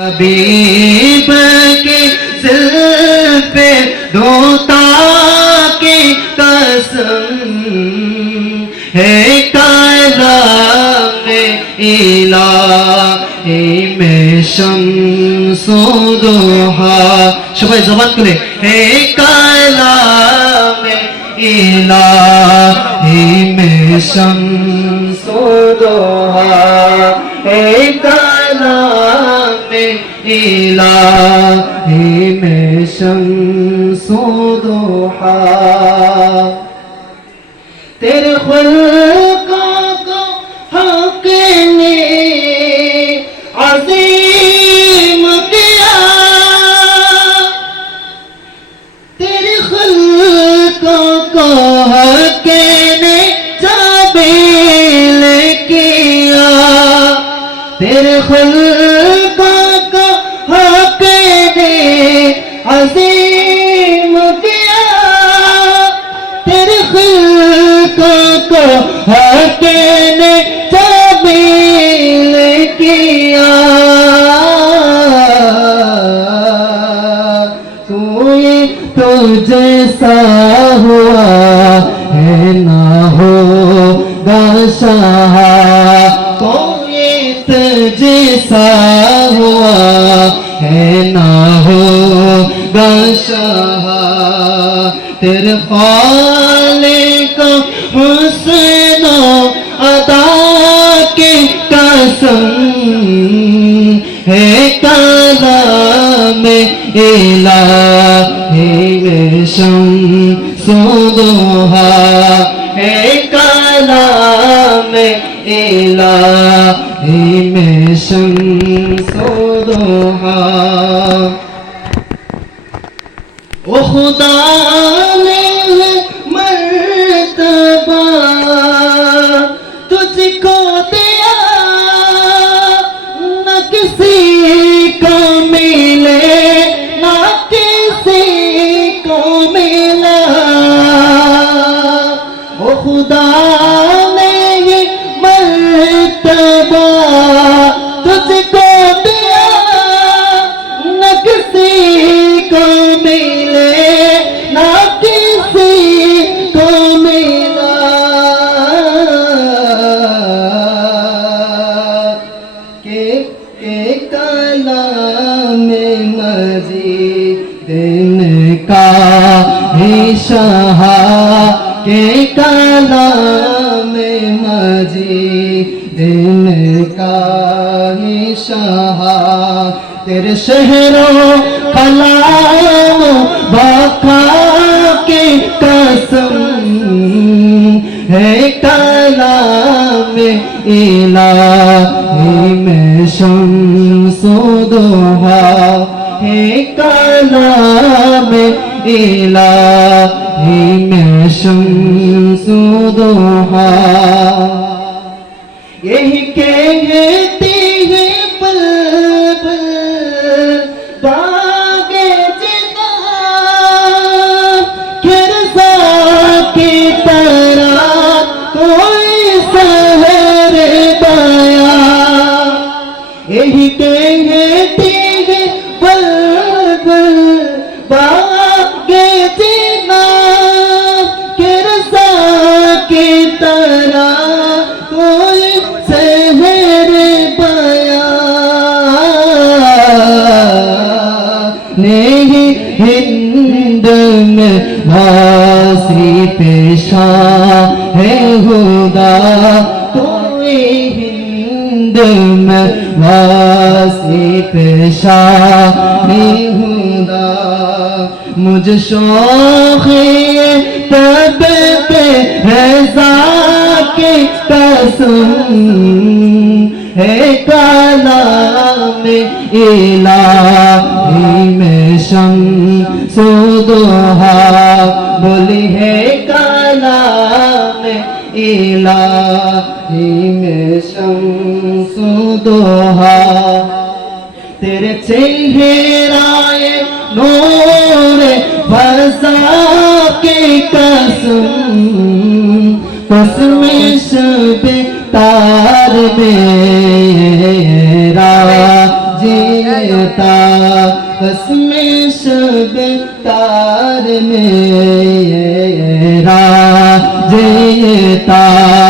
हबीब के सिल पे धोता की कसम है कायलाम इला में शमसो दोहा সবাই জবান করে হে কালামে ইলাহি মে শামসু দোহা হে الهی میں شمس و دوحا تیرے خلق کا حق نے عظیم کیا تیرے خلق کا حق نے جابیل کیا تیرے خلق अजीम किया तेरे खुल्को को हके ने तबील किया कोई तो जैसा हुआ है ना हो दशहा कोई तो जैसा हुआ है ना हो بشہا تیرے خالق حسن و عطا کی قسم ہے کلام الہی میں شم سودوہا ہے کلام الہی میں شم سودوہا खुदा ने कलाम मजीद का हिशहा के कलाम मजीद का हिशहा तेरे शहरों कलाम बाका के कसम है कलाम इला শমসুদোহা হে কালামে ইলাহি মে শমসুদোহা यही कहती হেঁটে হেঁটে বল বল বাপ গেছে না কে রসা কে তারা ওই শহর পায়া নেহি হিন্দ মে ভাসি পেশা হে হুদা তুই दिल वासी पेशा नहीं हूँगा मुझ शौखी तब पे है जाके कसम है कलाम इलाही में शम सो दोहा बोली है कलाम इलाही شمس دوہا تیرے چہرائے نور فضا کی قسم قسم شب تار میرا جیتا قسم شب تار میرا جیتا